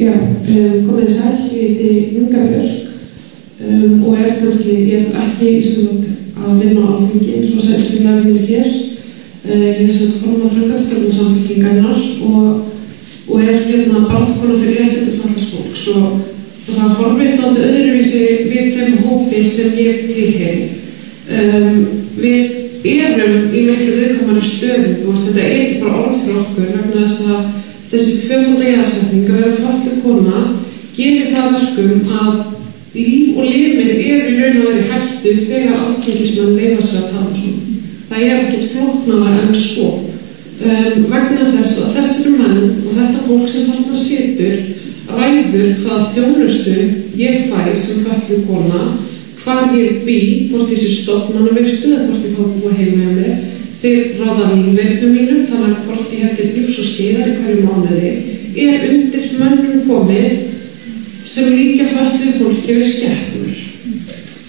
Já, komið sæl, ég heiti Inga Björk og ég ekki að vinna á Alþingi eins og sænsfélag vinnur hér. Ég formað framkvæmdastjórnar Samfylkingarinnar og baráttukona fyrir réttindi fatlaðs fólks og það forvitandi öðruvísi við þeim hópi sem ég tilheyri. Við erum í miklu viðkvæmari stöðu, þetta ekki bara orð fyrir okkur vegna þess að þessi tvöfalda jaðarsetning að vera fatluð kona gerir það verkum að líf og limir eru í raun og veru í hættu þegar alþingismenn leyfa sér að tala svona. Það ekkert flóknara en svo. Vegna þess að þessir menn og þetta fólk sem þarna situr ræður hvað þjónustu ég fæ sem fatluð kona, hvar ég bý, hvort ég sé stofnanaveistu eða hvort ég fá að búa heima hjá mér. Þeir ráða lífverðnum mínum, þannig að hvort ég til lífs og skeiðar í hverju mánuði undir mönnum komið sem líka fötluðu fólki við skepnur.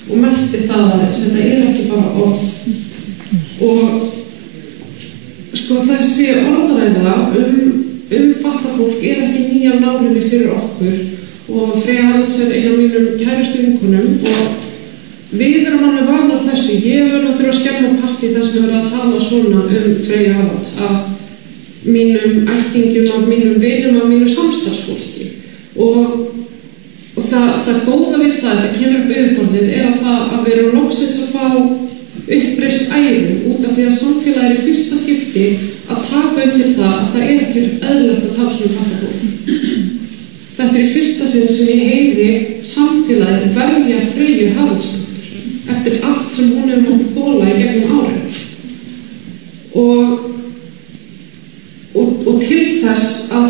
Og mælti það að þetta ekki bara orð. Og þessi orðræða fatlað fólk ekki nýja nálinni fyrir okkur og Freyja Haralds eina af mínum kærustu vinkonum og við erum alveg vanar þessu. Ég þurfa að skemma partí þess að vera að tala svona Freyju Haralds af mínum ættingjum, af mínum vinum, af mínu samstarfsfólki. Og það góða við það kemur upp yfirborðið að við erum loksins að fá uppreist ærum út af því að samfélagið í fyrsta skipti að taka undir það að það ekki eðlilegt að tala svona fatlað fólk. Þetta í fyrsta sinn sem ég heyri samfélagið verja Freyju Haralds eftir allt sem hún hefur mátt þola í gegnum árin. Og til þess að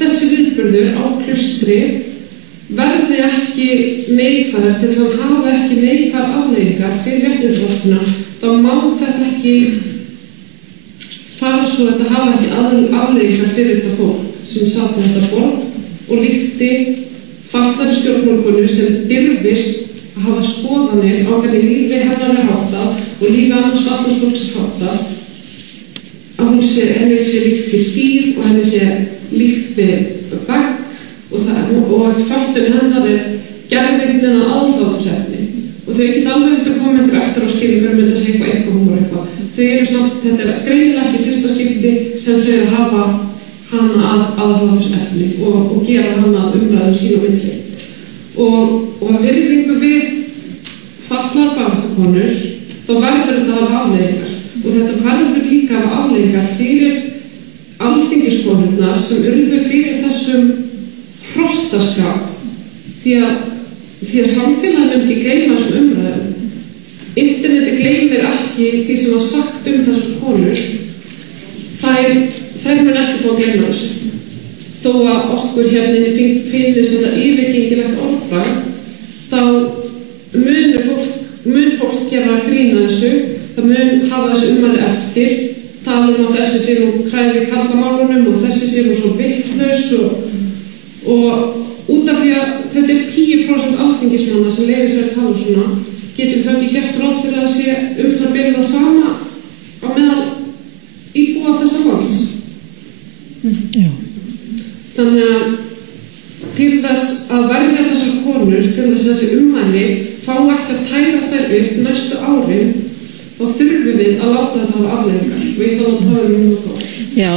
þessi viðburður á Klaustri verði ekki neikvæður til þess að hann hafi ekki neikvæðar afleiðingar fyrir réttindavörðuna, þá má þetta ekki fara svo að þetta hafi ekki afleiðingar fyrir þetta fólk sem sat með þetta borð og líkti fatlaðri stjórnmálakonu sem dirfist að hafa skoðanir á hvernig lífi hennar háttað og lífi annars fatlaðs fólks háttað, að henni sé líkt við dýr og henni sé líkt við vegg og fötlun hennar gerðveiknin að aðlátusefni og þau geta alveg að koma einhver eftir á skýringur með þess eitthvað húmor eitthvað. Þau samt, þetta greinilega ekki fyrsta skipti sem þau hafa hana að aðlátusefni og gera hana að umræðu sín og milli. Og að virðingu við fatlaðar baráttukonur, þá verður þetta af afleiðingar og þetta verður líka af afleiðingar fyrir alþingiskonurnar sem urðu fyrir þessum hrottaskap því að samfélagið myndi gleyma þessum umræðum. Interneti gleymir ekki því sem var sagt þessar konur. Þær mun ekki fá að gleyma þessu. Þó að okkur hérna finnist þetta yfirgengilegt orðbragð, þá mun fólk gera grín að þessu, það mun hafa þessu ummæli eftir, tala að þessi sé nú kræfi karlamálunum og þessi sé nú svo vitlaus og út af því að þetta 10% alþingismanna sem leyfir sér að tala svona, getum þau ekki gert ráð fyrir að sé það byrja það sama á meðal íbúa þessa lands. Já. Þannig að til þess að verja þessar konur, til þess að þessi ummæli fá ekki að tæra þær upp næstu árin, þá þurfum við að láta þetta hafa afleiðingar og ég ætla að tala um það. Já.